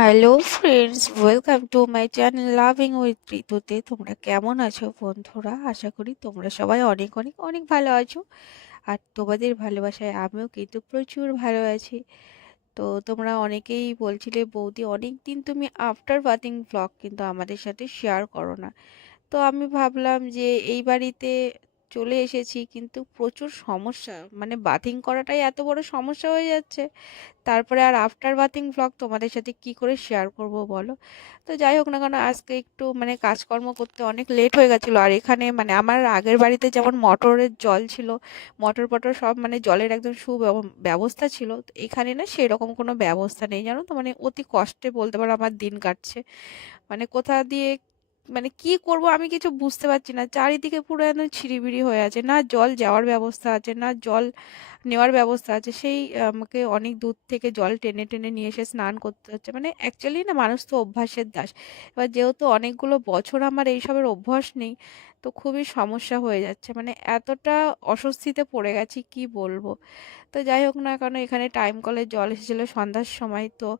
Hello friends, welcome to my channel loving with ঋতুতে। তোমরা কেমন আছো বন্ধুরা? আশা করি তোমরা সবাই অনেক অনেক অনেক ভালো আছো। আর তোমাদের ভালোবাসায় আমিও কিন্তু প্রচুর ভালো আছি। তো তোমরা অনেকেই বলছিলে, বৌদি অনেক দিন তুমি আফটার বাথিং ব্লগ কিন্তু আমাদের সাথে শেয়ার করো না। তো আমি ভাবলাম যে এই বাড়িতে চলে এসেছি, কিন্তু প্রচুর সমস্যা, মানে বাথিং করাটাই এত বড় সমস্যা হয়ে যাচ্ছে। তারপরে আর আফটার বাথিং ভ্লগ তোমাদের সাথে কি করে শেয়ার করব বলো? তো যাই হোক না কেন, আজকে একটু মানে কাজকর্ম করতে অনেক লেট হয়ে গেছিলো। আর এখানে মানে আমার আগের বাড়িতে যেমন মোটরের জল ছিল, মোটর পটর সব মানে জলের একদম ব্যবস্থা ছিল, তো এখানে না সেরকম কোনো ব্যবস্থা নেই, জানো তো। মানে অতি কষ্টে বলতে পারো আমার দিন কাটছে। মানে কোথা দিয়ে মানে কি করব আমি কিছু বুঝতে পারছি না। চারিদিকে পুরো একদম ছিড়িবিড়ি হয়ে আছে, না জল যাওয়ার ব্যবস্থা আছে, না জল নেওয়ার ব্যবস্থা আছে। সেই আমাকে অনেক দূর থেকে জল টেনে টেনে নিয়ে এসে স্নান করতে হচ্ছে। মানে অ্যাকচুয়ালি না, মানুষ তো অভ্যাসের দাস। এবার যেহেতু অনেকগুলো বছর আমার এইসবের অভ্যাস নেই, তো খুবই সমস্যা হয়ে যাচ্ছে। মানে এতটা অস্বস্তিতে পড়ে গেছি কি বলবো। তো যাই হোক না, কারণ এখানে টাইম কলের জল এসেছিলো সন্ধ্যার সময়। তো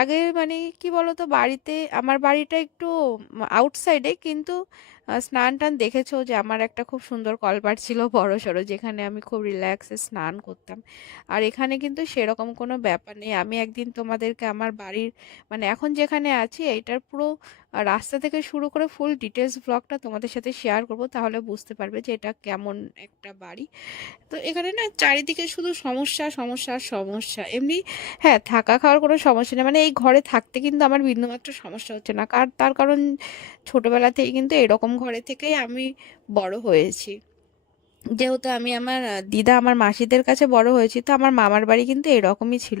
আগে মানে কি বলতো, বাড়িতে আমার বাড়িটা একটু আউটসাইডে, কিন্তু স্নান টান দেখেছো যে আমার একটা খুব সুন্দর কলপাড় ছিল বড় সড়ো, যেখানে আমি খুব রিল্যাক্সে স্নান করতাম। আর এখানে কিন্তু সেরকম কোনো ব্যাপার নেই। আমি একদিন তোমাদেরকে আমার বাড়ির মানে এখন যেখানে আছি এইটার পুরো রাস্তা থেকে শুরু করে ফুল ডিটেলস ব্লগটা তোমাদের সাথে শেয়ার করব, তাহলে বুঝতে পারবে যে এটা কেমন একটা বাড়ি। তো এখানে না চারিদিকে শুধু সমস্যা সমস্যা আর সমস্যা। এমনি হ্যাঁ, থাকা খাওয়ার কোনো সমস্যা নেই, মানে এই ঘরে থাকতে কিন্তু আমার বিন্দুমাত্র সমস্যা হচ্ছে না। তার কারণ ছোটবেলা থেকে কিন্তু এরকম ঘরে থেকেই আমি বড় হয়েছি। যেহেতু আমি আমার দিদা আমার মাসিদের কাছে বড় হয়েছি, তো আমার মামার বাড়ি কিন্তু এরকমই ছিল।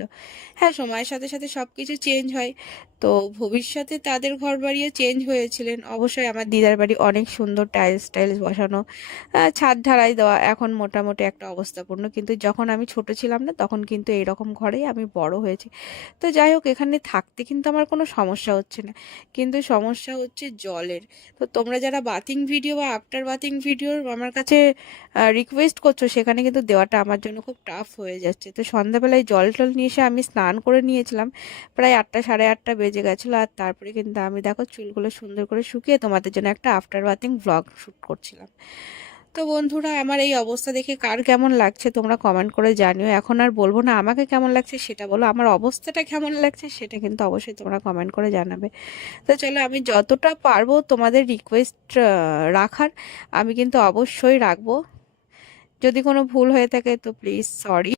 হ্যাঁ, সময়ের সাথে সাথে সব কিছু চেঞ্জ হয়। তো ভবিষ্যতে তাদের ঘর বাড়িও চেঞ্জ হয়েছিলেন অবশ্যই। আমার দিদার বাড়ি অনেক সুন্দর, টাইলস টাইলস বসানো, ছাদ ঢালাই দেওয়া, এখন মোটামুটি একটা অবস্থাপূর্ণ। কিন্তু যখন আমি ছোট ছিলাম না, তখন কিন্তু এরকম ঘরেই আমি বড় হয়েছি। তো যাই হোক, এখানে থাকতে কিন্তু আমার কোনো সমস্যা হচ্ছে না, কিন্তু সমস্যা হচ্ছে জলের। তো তোমরা যারা বাথিং ভিডিও বা আফটার বাথিং ভিডিও আমার কাছে রিকোয়েস্ট করছো, সেখানে কিন্তু দেওয়াটা আমার জন্য খুব টাফ হয়ে যাচ্ছে। তো সন্ধ্যাবেলায় জল টল নিয়ে এসে আমি স্নান করে নিয়েছিলাম, প্রায় 8টা সাড়ে 8টা বেজে গেছিলো। আর তারপরে কিন্তু আমি দেখো চুলগুলো সুন্দর করে শুকিয়ে তোমাদের জন্য একটা আফটার বাথিং ভ্লগ শ্যুট করছিলাম। তো বন্ধুরা, আমার এই অবস্থা দেখে কার কেমন লাগছে তোমরা কমেন্ট করে জানিও। এখন আর বলবো না আমাকে কেমন লাগছে সেটা বলো, আমার অবস্থাটা কেমন লাগছে সেটা কিন্তু অবশ্যই তোমরা কমেন্ট করে জানাবে। তো চলো, আমি যতটা পারবো তোমাদের রিকোয়েস্ট রাখার আমি কিন্তু অবশ্যই রাখবো। যদি কোনো ভুল হয়ে থাকে তো প্লিজ সরি।